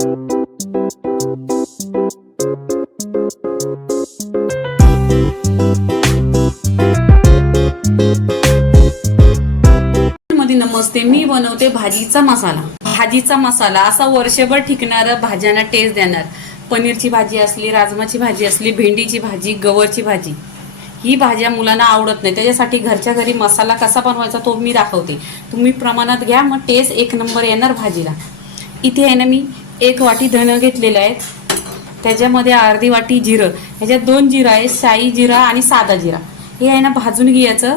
नमस्ते, मी बनवते भाजीचा मसाला. भाजीचा मसाला असा वर्षभर टिकणारा, भाज्यांना टेस्ट देणार. पनीरची भाजी असली, राजमाची भाजी असली, भेंडीची भाजी, गवारची भाजी, ही भाज्या मुलांना आवडत नाही. त्याच्यासाठी घरच्या घरी मसाला कसा बनवायचा तो मी दाखवते. तुम्ही प्रमाणात घ्या, मग टेस्ट एक नंबर येणार भाजीला. इथे आहे ना, मी 1 वाटी धणे घेतलेले आहेत. त्याच्यामध्ये अर्धी वाटी जिरं, ह्याच्यात 2 जिरं आहे, शाई जिरा आणि साधा जिरा. हे आहे ना भाजून घ्यायचं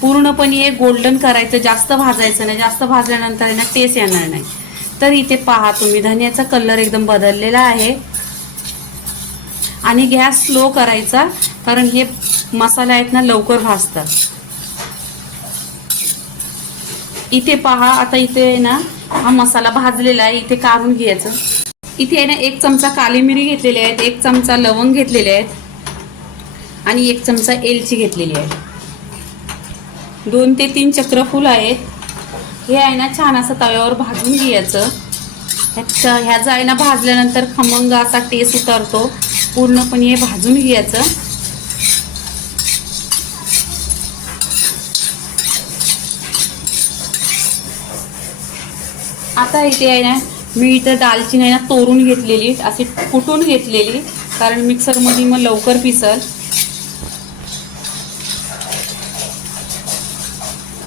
पूर्णपणे. हे गोल्डन करायचं, जास्त भाजायचं नाही. जास्त भाजल्यानंतर आहे ना टेस्ट येणार नाही. तर इथे पहा तुम्ही, धन्याचा कलर एकदम बदललेला आहे. आणि गॅस स्लो करायचा, कारण हे मसाले आहेत ना लवकर भाजतात. इथे पहा, आता इथे आहे ना हा मसाला भाजलेला आहे. इथे काढून घ्यायचं. इथे आहे ना 1 चमचा काली मिरी घेतलेली आहेत, 1 चमचा लवंग घेतलेले आहेत आणि 1 चमचा एलची घेतलेली आहे. 2 ते 3 चक्रफूल आहेत. हे आहे ना छान असं तव्यावर भाजून घ्यायचं. ह्याचा आहे ना भाजल्यानंतर खमंग असा टेस्ट उतरतो. पूर्णपणे हे भाजून घ्यायचं. आता इथे आहे ना मी इथं दालचिनी आहे ना तोडून घेतलेली, अशी कुटून घेतलेली, कारण मिक्सरमध्ये मग लवकर पिसल.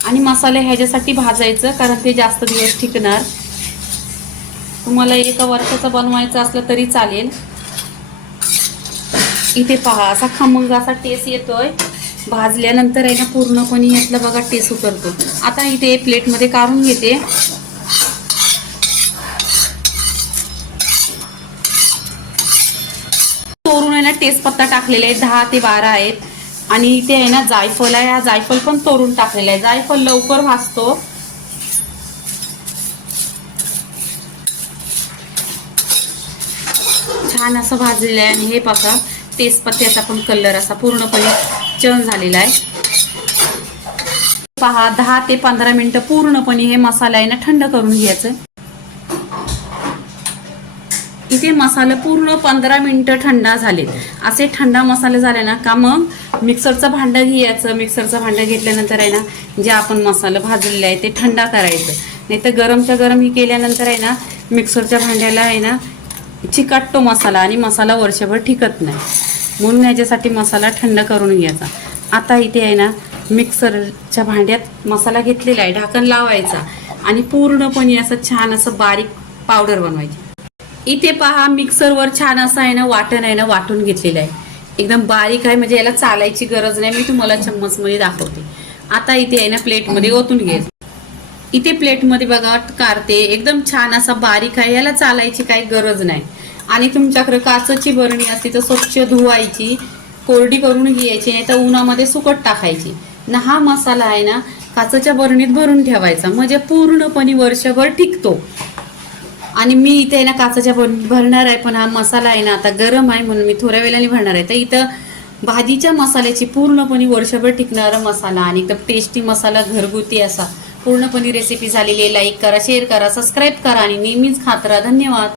आणि मसाले ह्याच्यासाठी भाजायचं, कारण ते जास्त दिवस टिकणार. तुम्हाला 1 वर्षाचं बनवायचं असलं तरी चालेल. इथे पहा, असा खमंग असा टेस्ट येतोय. भाजल्यानंतर आहे ना पूर्णपणे यातला बघा टेस्ट उतरतो. आता इथे प्लेटमध्ये काढून घेते. तोरून आहे ना तेजपत्ता टाकलेले आहेत, 10 ते 12 आहेत. आणि इथे आहे ना जायफळ आहे, हा जायफळ पण तोडून टाकलेला आहे. जायफळ लवकर भाजतो. छान असं भाजलेलं आहे. आणि हे बघा तेजपत्त्याचा पण कलर असा पूर्णपणे चर्न झालेला आहे. पहा, 10 ते 15 मिनिटं पूर्णपणे हे मसाला आहे ना थंड करून घ्यायचं. इथे मसाला पूर्ण 15 मिनिटं थंडा झाले. असे थंडा मसाले झाले ना का मग मिक्सरचं भांडं घ्यायचं. मिक्सरचं भांडं घेतल्यानंतर आहे ना जे आपण मसाला भाजलेला आहे ते थंडा करायचं. नाही तर गरमच्या गरम ही केल्यानंतर आहे ना मिक्सरच्या भांड्याला आहे ना चिकटतो मसाला, आणि मसाला वर्षभर टिकत नाही. म्हणून याच्यासाठी मसाला थंड करून घ्यायचा. आता इथे आहे ना मिक्सरच्या भांड्यात मसाला घेतलेला आहे, ढाकण लावायचा आणि पूर्णपणे असं छान असं बारीक पावडर बनवायची. इथे पहा, मिक्सरवर छान असं आहे ना वाटण आहे ना वाटून घेतलेलं आहे. एकदम बारीक आहे, म्हणजे याला चालायची गरज नाही. मी तुम्हाला चम्मचमध्ये दाखवते. आता इथे आहे ना प्लेटमध्ये ओतून घ्यायचं. इथे प्लेटमध्ये बघा काढते, एकदम छान असा बारीक आहे. याला चालायची काही गरज नाही. आणि तुमच्याकडे काचेची बरणी असते तर स्वच्छ धुवायची, कोरडी करून घ्यायची, नाही तर उन्हामध्ये सुकट टाकायची. ना हा मसाला आहे ना काचेच्या बरणीत भरून ठेवायचा, म्हणजे पूर्णपणे वर्षभर टिकतो. आणि मी इथे आहे ना काचेच्या भरणार आहे, पण हा मसाला आहे ना आता गरम आहे म्हणून मी थोड्या वेळाने भरणार आहे. तर इथं भाजीच्या मसाल्याची पूर्णपणे वर्षभर टिकणारा मसाला आणि एकदम टेस्टी मसाला घरगुती असा पूर्णपणे रेसिपी झालेली आहे. लाईक करा, शेअर करा, सबस्क्राईब करा आणि नेहमीच खात राहा. धन्यवाद.